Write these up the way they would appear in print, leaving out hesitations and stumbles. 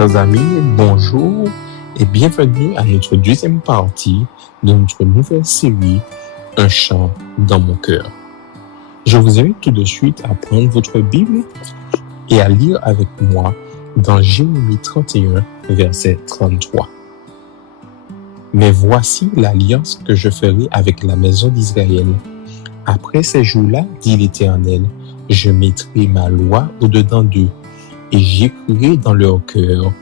Chers amis, bonjour et bienvenue à notre deuxième partie de notre nouvelle série Un chant dans mon cœur. Je vous invite tout de suite à prendre votre Bible et à lire avec moi dans Jérémie 31, verset 33. Mais voici l'alliance que je ferai avec la maison d'Israël. Après ces jours-là, dit l'Éternel, je mettrai ma loi au-dedans d'eux et j'écrirai dans leur cœur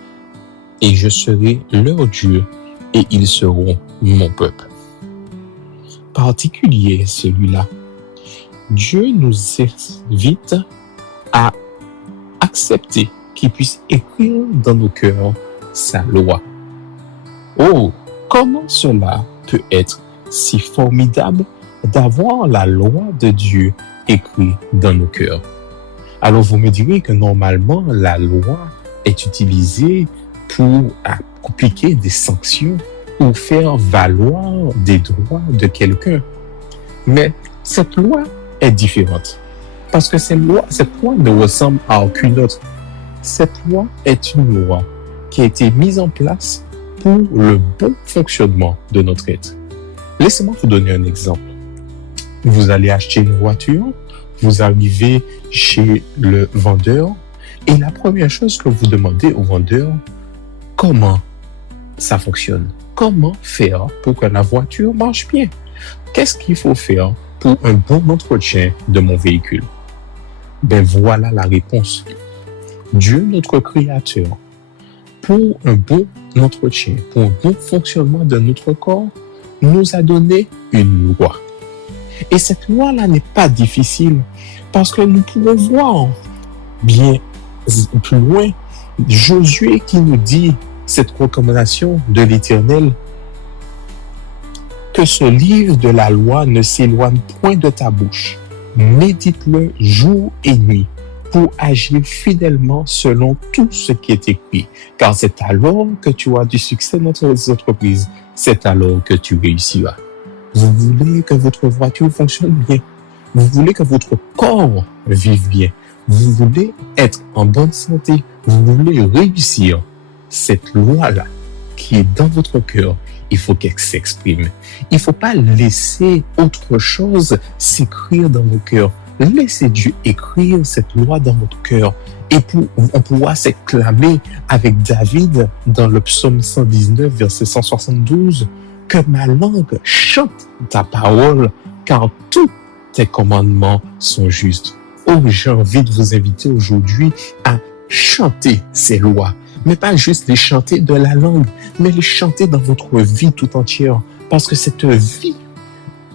et je serai leur Dieu et ils seront mon peuple. Particulier celui-là. Dieu nous invite à accepter qu'il puisse écrire dans nos cœurs sa loi. Oh, comment cela peut être si formidable d'avoir la loi de Dieu écrite dans nos cœurs. Alors vous me direz que normalement la loi est utilisée pour appliquer des sanctions ou faire valoir des droits de quelqu'un. Mais cette loi est différente parce que cette loi ne ressemble à aucune autre. Cette loi est une loi qui a été mise en place pour le bon fonctionnement de notre être. Laissez-moi vous donner un exemple. Vous allez acheter une voiture, vous arrivez chez le vendeur et la première chose que vous demandez au vendeur, comment ça fonctionne? Comment faire pour que la voiture marche bien? Qu'est-ce qu'il faut faire pour un bon entretien de mon véhicule? Ben voilà la réponse. Dieu, notre Créateur, pour un bon entretien, pour un bon fonctionnement de notre corps, nous a donné une loi. Et cette loi-là n'est pas difficile parce que nous pouvons voir bien plus loin Josué qui nous dit cette recommandation de l'Éternel que ce livre de la loi ne s'éloigne point de ta bouche. Médite-le jour et nuit pour agir fidèlement selon tout ce qui est écrit. Car c'est alors que tu auras du succès dans tes entreprises. C'est alors que tu réussiras. Vous voulez que votre voiture fonctionne bien. Vous voulez que votre corps vive bien. Vous voulez être en bonne santé. Vous voulez réussir. Cette loi-là qui est dans votre cœur, il faut qu'elle s'exprime. Il ne faut pas laisser autre chose s'écrire dans vos cœurs. Laissez Dieu écrire cette loi dans votre cœur. Et on pourra s'exclamer avec David dans le psaume 119, verset 172, que ma langue chante ta parole, car tous tes commandements sont justes. Oh, j'ai envie de vous inviter aujourd'hui à chanter ces lois, mais pas juste les chanter de la langue, mais les chanter dans votre vie tout entière, parce que cette vie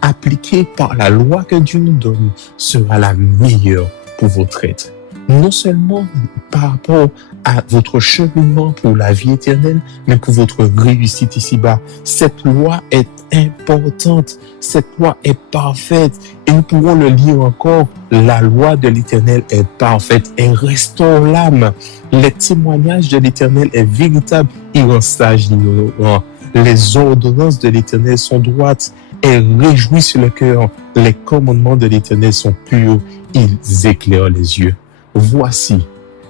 appliquée par la loi que Dieu nous donne sera la meilleure pour votre être. Non seulement par rapport à votre cheminement pour la vie éternelle, mais pour votre réussite ici-bas. Cette loi est importante, cette loi est parfaite, et nous pouvons le lire encore. La loi de l'Éternel est parfaite, elle restaure l'âme. Les témoignages de l'Éternel est véritable, il rend sage l'ignorant. Les ordonnances de l'Éternel sont droites, elles réjouissent le cœur. Les commandements de l'Éternel sont purs, ils éclairent les yeux.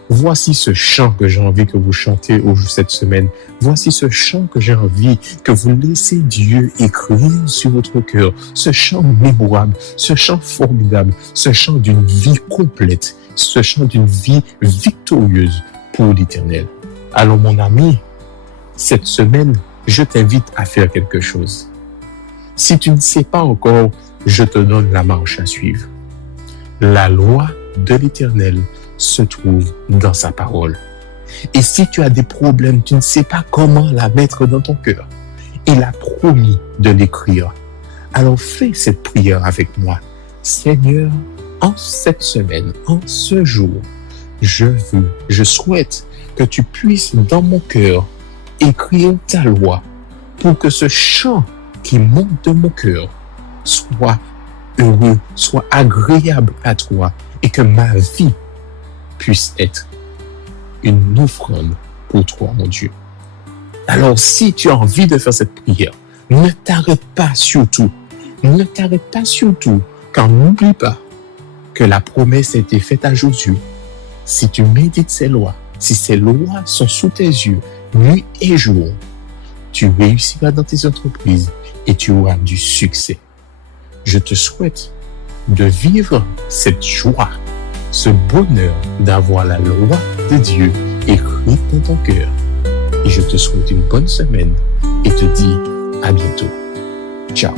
Voici ce chant que j'ai envie que vous chantez cette semaine. Voici ce chant que j'ai envie que vous laissez Dieu écrire sur votre cœur. Ce chant mémorable, ce chant formidable, ce chant d'une vie complète, ce chant d'une vie victorieuse pour l'Éternel. Alors mon ami, cette semaine, je t'invite à faire quelque chose. Si tu ne sais pas encore, je te donne la marche à suivre. La loi de l'Éternel se trouve dans sa parole. Et si tu as des problèmes, tu ne sais pas comment la mettre dans ton cœur, il a promis de l'écrire. Alors fais cette prière avec moi. Seigneur, en cette semaine, en ce jour, je souhaite que tu puisses dans mon cœur écrire ta loi pour que ce chant qui monte de mon cœur soit heureux, soit agréable à toi et que ma vie puisse être une offrande pour toi, mon Dieu. Alors, si tu as envie de faire cette prière, ne t'arrête pas surtout. Ne t'arrête pas surtout, car n'oublie pas que la promesse a été faite à Josué. Si tu médites ces lois, si ces lois sont sous tes yeux, nuit et jour, tu réussiras dans tes entreprises et tu auras du succès. Je te souhaite de vivre cette joie, ce bonheur d'avoir la loi de Dieu écrite dans ton cœur. Et je te souhaite une bonne semaine et te dis à bientôt. Ciao.